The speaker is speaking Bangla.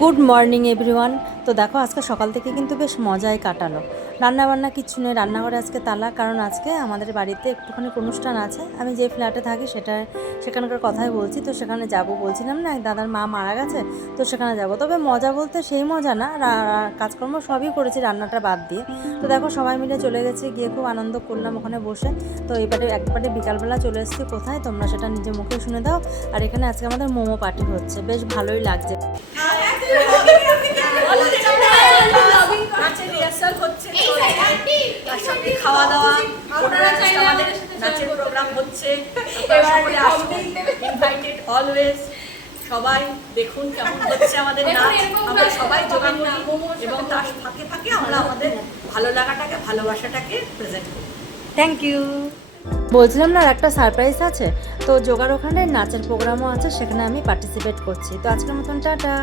Good morning everyone. তো দেখো আজকে সকাল থেকে কিন্তু বেশ মজাই কাটালো। রান্নাবান্না কিচ্ছু নেই, রান্নাঘরে আজকে তালা, কারণ আজকে আমাদের বাড়িতে একটুখানি অনুষ্ঠান আছে। আমি যে ফ্ল্যাটে থাকি সেখানকার কথাই বলছি। তো সেখানে যাব, বলছিলাম না এক দাদার মা মারা গেছে, তো সেখানে যাব। তবে মজা বলতে সেই মজা না, কাজকর্ম সবই করেছি রান্নাটা বাদ দিয়ে। তো দেখো সবাই মিলে চলে গেছি, গিয়ে খুব আনন্দ করলাম ওখানে বসে। তো একবারে বিকালবেলা চলে এসেছি কোথায়, তোমরা সেটা নিজে মুখে শুনে দাও। আর এখানে আজকে আমাদের মোমো পার্টি হচ্ছে, বেশ ভালোই লাগছে। খাওয়া দাওয়া নাচের প্রোগ্রাম হচ্ছে, ইনভাইটেড অলওয়েজ। সবাই দেখুন কেমন হচ্ছে আমাদের নাচ। আমরা সবাই যোগান করি এবং তার ফাঁকে ফাঁকে আমরা আমাদের ভালো লাগাটাকে, ভালোবাসাটাকে প্রেজেন্ট করি। Thank you. বলছিলাম না আর একটা সারপ্রাইজ আছে, তো যোগার ওখানে নাচের প্রোগ্রামও আছে, সেখানে আমি পার্টিসিপেট করছি। তো আজকের মতন টাটা।